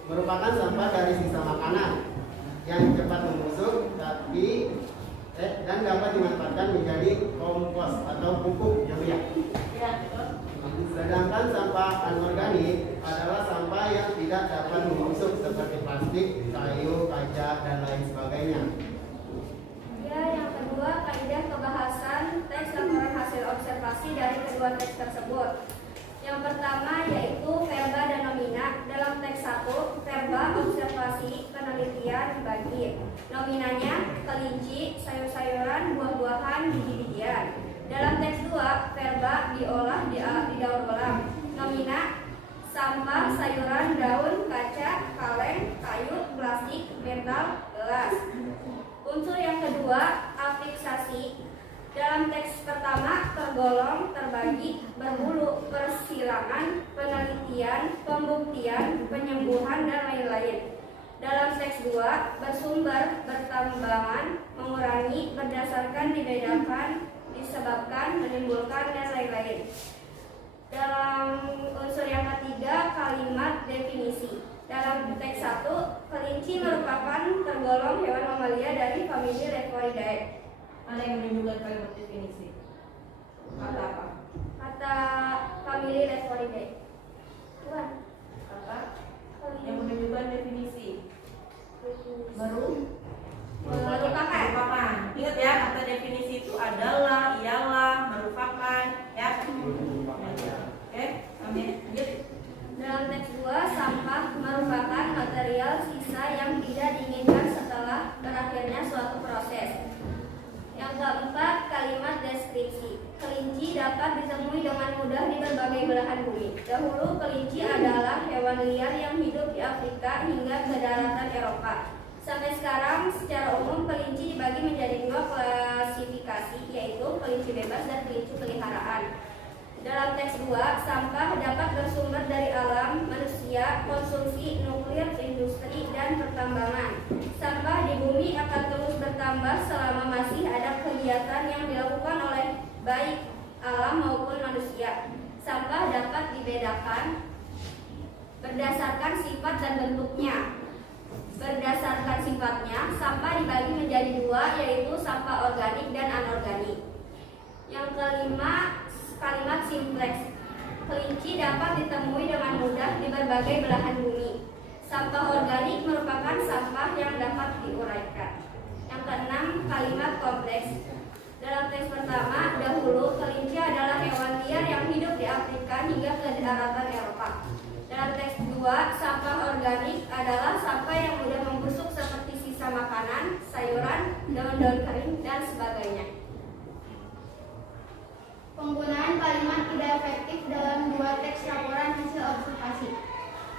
merupakan sampah dari sisa makanan yang cepat membusuk dan dapat dimanfaatkan menjadi kompos atau pupuk ya. Sedangkan sampah anorganik adalah sampah yang tidak dapat membusuk seperti plastik, kayu, kaca, dan lain sebagainya. Ya, yang kedua, kaidah kebahasan teks laporan hasil observasi dari kedua teks tersebut. Yang pertama yaitu verba dan nomina. Dalam teks 1, verba observasi penelitian dibagi. Nominanya kelinci, sayur-sayuran, buah-buahan, biji-bijian. Dalam teks 2, verba diolah didaur ulang. Nomina sampah, sayuran, daun, kaca, kaleng, kayu, plastik, metal, gelas. Unsur yang kedua, afiksasi. Dalam teks pertama tergolong, terbagi, berhulu, persilangan, penelitian, pembuktian, penelitian, penyembuhan, dan lain-lain. Dalam teks 2, bersumber, bertambangan, mengurangi, berdasarkan, dibedakan, disebabkan, menimbulkan, dan lain-lain. Dalam unsur yang ketiga, kalimat definisi. Dalam teks 1, kelinci merupakan tergolong hewan mamalia dari famili Lephoridae. Mana yang menunjukkan kalimat definisi? Kata apa? Kata famili Lephoridae. Tuan, Kata yang menunjukkan definisi. Merupakan. Ingat ya, kata definisi itu adalah, ialah, merupakan, ya. Oke, lanjut. dalam teks 2, sampah merupakan material sisa yang tidak diinginkan setelah berakhirnya suatu proses. Yang keempat, kalimat deskripsi. Kelinci dapat ditemui dengan mudah di berbagai belahan bumi. Dahulu kelinci adalah hewan liar yang hidup di Afrika hingga ke daratan Eropa. Sampai sekarang, secara umum kelinci dibagi menjadi 2 klasifikasi, yaitu kelinci bebas dan kelinci peliharaan. Dalam teks 2, sampah dapat bersumber dari alam, manusia, konsumsi, nuklir, industri, dan pertambangan. Sampah di bumi akan terus bertambah selama masih ada kegiatan yang dilakukan oleh baik alam maupun manusia. Sampah dapat dibedakan berdasarkan sifat dan bentuknya. Berdasarkan sifatnya, sampah dibagi menjadi 2, yaitu sampah organik dan anorganik. Yang kelima, kalimat simpleks. Kelinci dapat ditemui dengan mudah di berbagai belahan bumi. Sampah organik merupakan sampah yang dapat diuraikan. Yang keenam, kalimat kompleks. Dalam teks pertama, dahulu kelinci adalah hewan liar yang hidup di Afrika hingga ke daratan Eropa. Dalam teks 2, sampah organik adalah sampah yang mudah membusuk seperti sisa makanan, sayuran, daun-daun kering, dan sebagainya. Penggunaan kalimat tidak efektif dalam 2 teks laporan hasil observasi.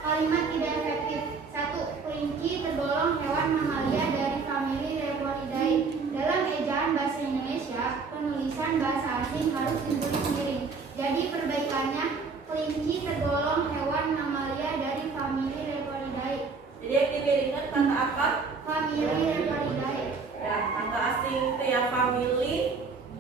Kalimat tidak efektif. 1. Kelinci tergolong hewan mamalia dari famili Lephoridae. Dalam ejaan bahasa Indonesia, penulisan bahasa asing harus ditulis miring. Jadi perbaikannya, kelinci tergolong hewan mamalia dari famili Lephoridae. Jadi yang dimiringkan kata apa? Famili Lephoridae. Ya, kata asing itu ya family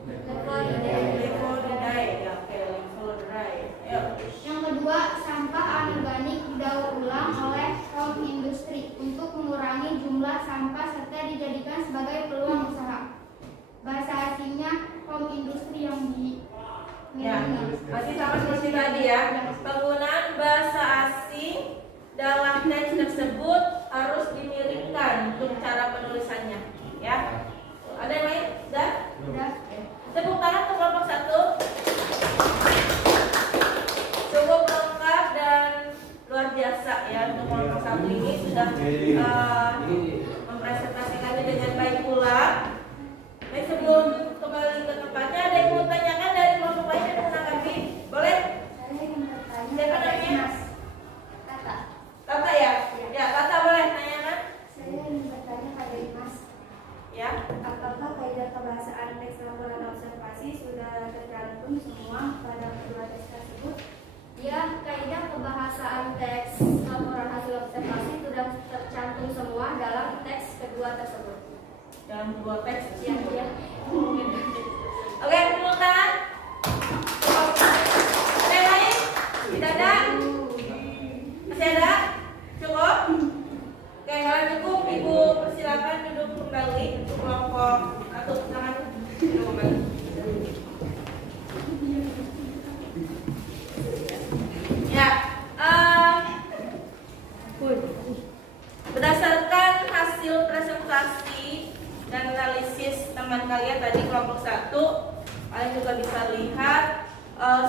Lephoridae. Ya, oke, Lephoridae. Ayo. Yang kedua, sampah anorganik didaur ulang oleh kaum industri untuk mengurangi jumlah sampah serta dijadikan sebagai peluang usaha. Bahasa asingnya kaum industri yang Ya, masih sama seperti tadi ya. Penggunaan bahasa asing dalam teks tersebut harus dimiringkan untuk cara penulisannya. Ya, ada yang lain? Sudah? Udah. Tepuk tangan untuk kelompok 1. Cukup lengkap dan luar biasa ya untuk kelompok 1 ini sudah mempresentasikannya dengan baik pula. Baik, sebelum kembali ke tempatnya, ada yang mau tanyakan dari kelompok lain yang menanggapi? Boleh? Saya ingin bertanya Siapa pada namanya? Mas. Tata. Tata ya? Ya, Tata boleh tanyakan? Saya ingin bertanya pada Mas. Ya. Apakah kaidah kebahasaan teks laporan observasi sudah tercantum semua pada kedua teks tersebut? Ya, kaidah kebahasaan teks laporan hasil observasi sudah tercantum semua dalam teks kedua tersebut. Dalam 2 teks. Ya. Oke, tepuk tangan. Ada yang lain? Tidak ada? Masih ada? Cukup? Oke, kalau cukup, Ibu persilakan duduk kembali untuk kelompok 1. Silakan duduk kembali. Ya, berdasarkan hasil presentasi dan analisis teman kalian tadi kelompok 1, kalian juga bisa lihat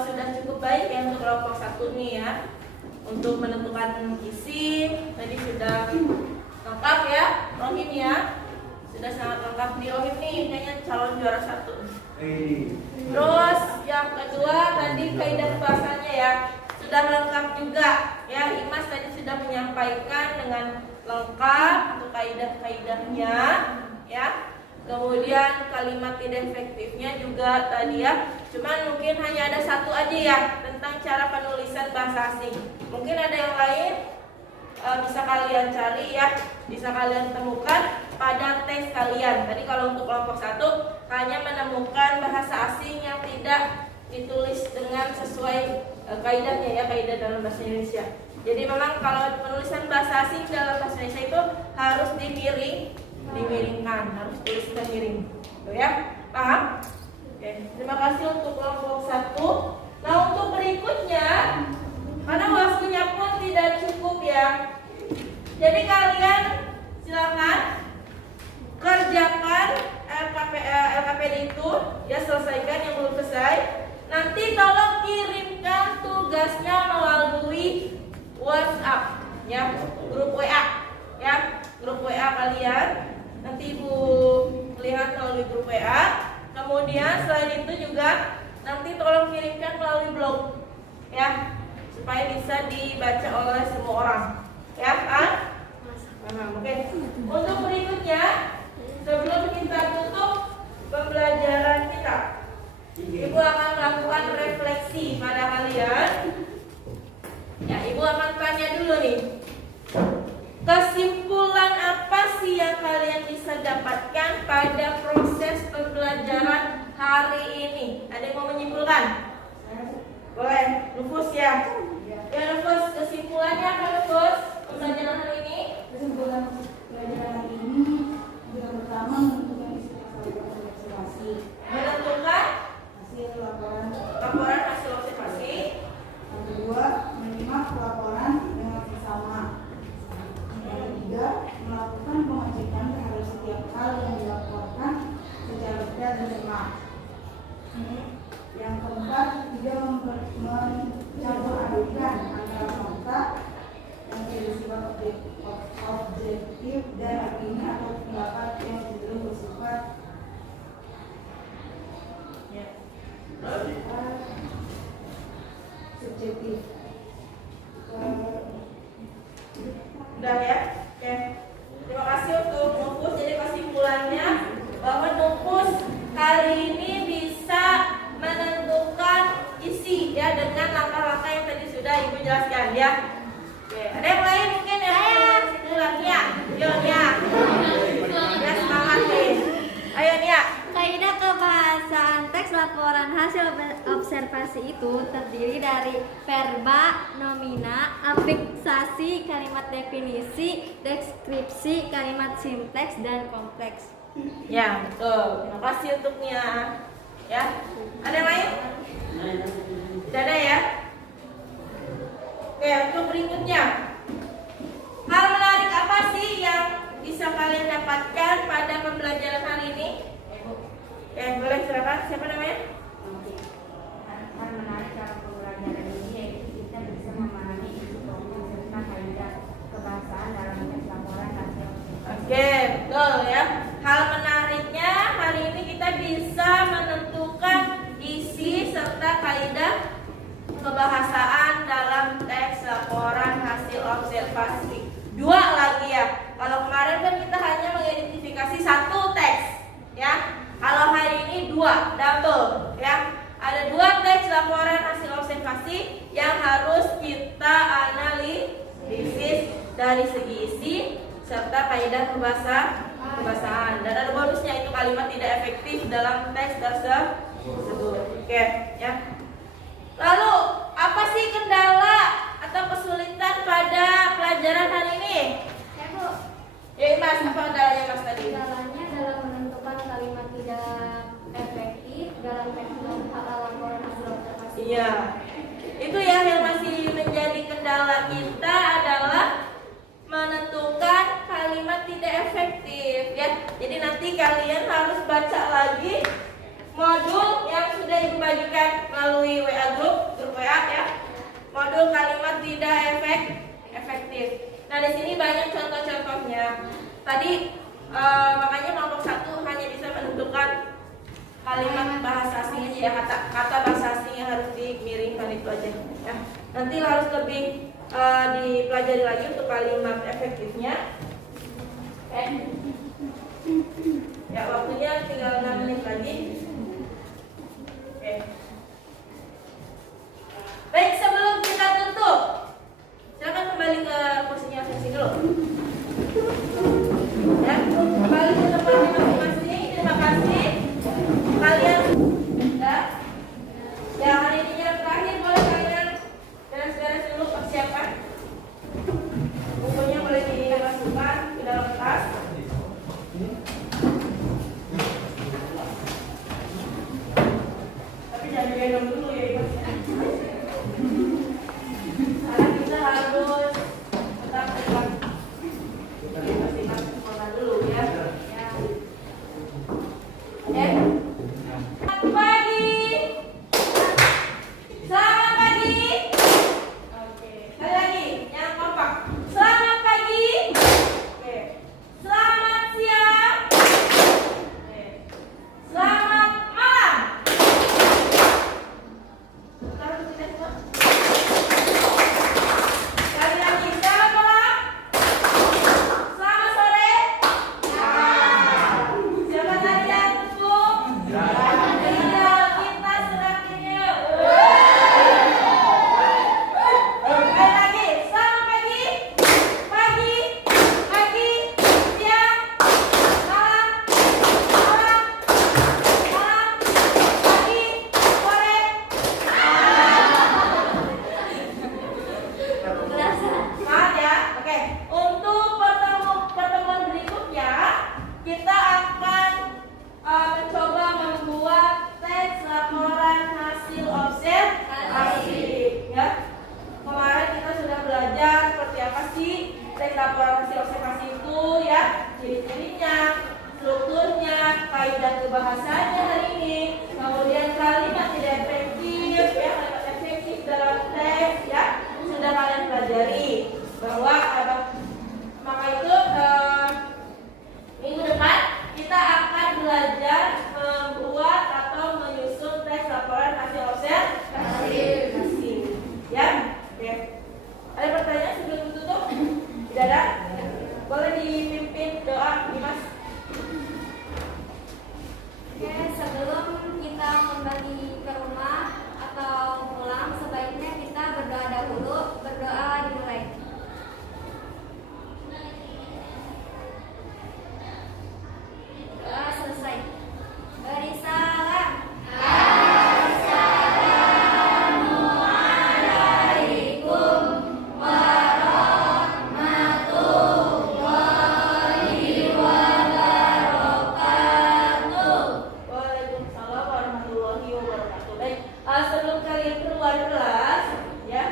sudah cukup baik ya untuk kelompok 1 nih ya. Untuk menentukan isi tadi sudah lengkap ya, Rohim ya. Sudah sangat lengkap di Rohim nih, kayaknya calon juara 1. Terus yang kedua tadi kaidah bahasanya ya sudah lengkap juga ya. Imas tadi sudah menyampaikan dengan lengkap untuk kaidah-kaidahnya ya. Kemudian kalimat tidak efektifnya juga tadi ya. Cuman mungkin hanya ada 1 aja ya tentang cara penulisan bahasa asing. Mungkin ada yang lain kalian cari ya, bisa kalian temukan pada teks kalian. Tadi kalau untuk kelompok 1 hanya menemukan bahasa asing yang tidak ditulis dengan sesuai kaidahnya ya, kaidah dalam bahasa Indonesia. Jadi memang kalau penulisan bahasa asing dalam bahasa Indonesia itu harus dimiringkan, harus tuliskan miring. Tuh ya, paham? Oke, terima kasih untuk kelompok 1. Nah, untuk berikutnya, karena waktunya pun tidak cukup ya. Jadi kalian silakan kerjakan LKPD itu ya, selesaikan yang belum selesai. Nanti tolong kirimkan tugasnya melalui WhatsApp ya, grup WA ya, grup WA kalian. Nanti Ibu lihat melalui grup WA. Kemudian selain itu juga nanti tolong kirimkan melalui blog ya, supaya bisa dibaca oleh semua orang ya kan? Oke. Untuk berikutnya, sebelum kita tutup pembelajaran kita, Ibu akan melakukan refleksi pada kalian. Ya, Ibu akan tanya dulu nih. Kesimpulan apa sih yang kalian bisa dapatkan pada proses pembelajaran hari ini? Ada yang mau menyimpulkan? Boleh, Rufus ya. Ya Rufus, kesimpulannya apa Rufus? Pembelajaran hari ini? Kesimpulan pelajaran hari ini yang pertama menentukan isi observasi. Menentukan Hasil laporan. laporan hasil observasi. Yang kedua, menyimak laporan dengan seksama. Yang ketiga, melakukan pengecekan terhadap setiap hal yang dilaporkan secara detail dan cermat. Yang keempat, tidak mencampur adukan antara fakta yang tidak bersifat objektif dan opini atau pendapat yang cenderung bersifat subjektif. Udah ya? Oke. Terima kasih untuk Nupus. Jadi kesimpulannya bahwa Nupus hari ini bisa menentukan isi ya, dengan langkah-langkah yang tadi sudah Ibu jelaskan ya. Oke. Ada yang lain mungkin ya? Kesimpulannya, yo Nia. Ya semangat nih. Ayo Nia. Kaidah kebahasaan teks laporan hasil observasi itu terdiri dari verba, nomina, afiksasi, kalimat definisi, deskripsi, kalimat sinteks, dan kompleks. Ya, betul. Terima kasih untuk Nia. Ya. Ada yang lain? Tidak ada ya? Oke, untuk berikutnya. Hal menarik apa sih yang bisa kalian dapatkan pada pembelajaran hari ini? Oke, boleh silakan. Siapa namanya? Hal menarik dalam pembelajaran ini yaitu kita bisa memahami isi topik serta kaidah kebahasaan dalam teks laporan hasil. Oke, betul ya. Hal menariknya hari ini kita bisa menentukan isi serta kaidah kebahasaan dalam teks laporan hasil observasi. 2 lagi ya. Kalau kemarin kan kita hanya mengidentifikasi 1 teks ya. Kalau hari ini 2, double ya. Ada 2 teks laporan hasil observasi yang harus kita analisis dari segi isi serta kaidah kebahasaan. Dan ada bonusnya, itu kalimat tidak efektif dalam teks tersebut. Oke, ya. Lalu, apa sih kendala atau kesulitan pada pelajaran hari ini? Ya Bu, Ya Mas, apa kendalanya Mas tadi? kendalanya dalam menentukan kalimat tidak efektif dalam teks laporan hasil observasi. Iya. Itu ya yang masih menjadi kendala kita adalah menentukan kalimat tidak efektif ya. Jadi nanti kalian harus baca lagi modul yang sudah Ibu bagikan melalui WA grup WA ya. Modul kalimat tidak efektif. Nah, di sini banyak contoh-contohnya. Tadi makanya kelompok 1 hanya bisa menentukan kalimat bahasa asing aja ya, kata bahasa asing yang harus dimiringkan itu aja ya. Nanti harus lebih dipelajari lagi untuk kalimat efektifnya. Ya, waktunya tinggal 6 menit lagi. Oke. Baik, sebelum kita tutup, silakan kembali ke kursinya sesi dulu. ciri-cirinya, strukturnya, kaidah kebahasaannya hari ini, kemudian kalimat tidak efektif, ya kalimat efektif dalam teks, ya sudah kalian pelajari bahwa maka itu minggu depan kita akan belajar membuat atau menyusun teks laporan hasil observasi, ya. Oke. Ada pertanyaan sebelum tutup? Tidak ada? Boleh dipimpin doa, Dimas. Oke, sebelum kita kembali ke rumah atau pulang, sebaiknya kita berdoa dahulu. Berdoa dimulai. Doa selesai. Beri salam. Assalamualaikum warahmatullahi wabarakatuh. Waalaikumsalam warahmatullahi wabarakatuh. Baik, sebelum kalian keluar kelas, ya,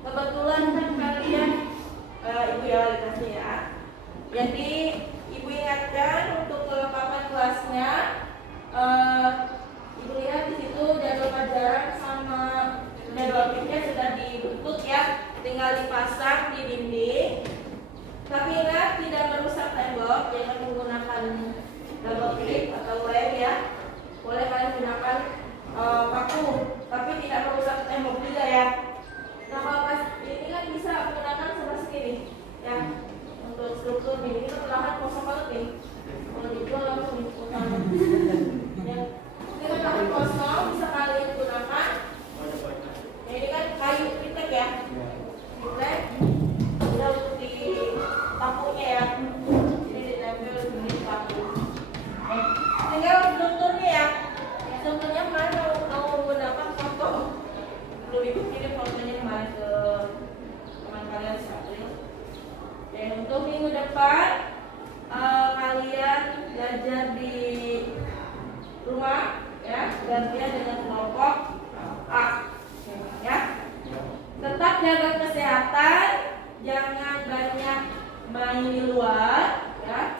kebetulan kan kalian ibu ya dikasih ya. Jadi ibu ingatkan untuk kelengkapan kelasnya. Ibu lihat di situ jadwal pelajaran sama jadwal fitnya sudah dibentuk ya, tinggal dipasang di dinding. Tapi ingat tidak merusak tembok, jangan menggunakan double clip atau lem ya. Boleh kalian gunakan paku, tapi tidak merusak tembok juga ya. Nah kalau pas ini kan bisa menggunakan sebelah sini ya, untuk struktur ini kan lahan kosong banget nih. Kalau dijual langsung diputar. Ya, ini kan lahan kosong bisa kalian gunakan. Ya, ini kan kayu pitek ya, pitek. Udah untuk di pakunya ya. Ini ditempel di paku. Tinggal strukturnya ya. Strukturnya mana mau menggunakan foto? Perlu dikirim fotonya kemarin ke teman kalian satu. Dan untuk minggu depan kalian belajar di rumah ya, gantian dengan kelompok A ya. Tetap jaga kesehatan, jangan banyak main di luar ya,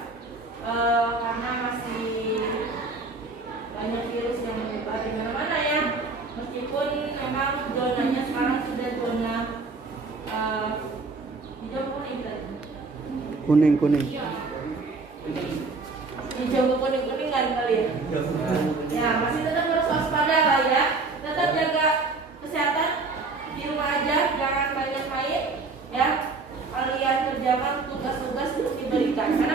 karena masih banyak virus yang menyebar di mana-mana ya. Meskipun memang zonanya sekarang sudah zona hijau kuning tadi. Kuning. Hijau ke kuning-kuningan kali ya. Ya, masih tetap harus waspada lah ya. Tetap jaga kesehatan di rumah aja, jangan banyak main ya. Kalian kerjakan tugas-tugas yang diberikan. Karena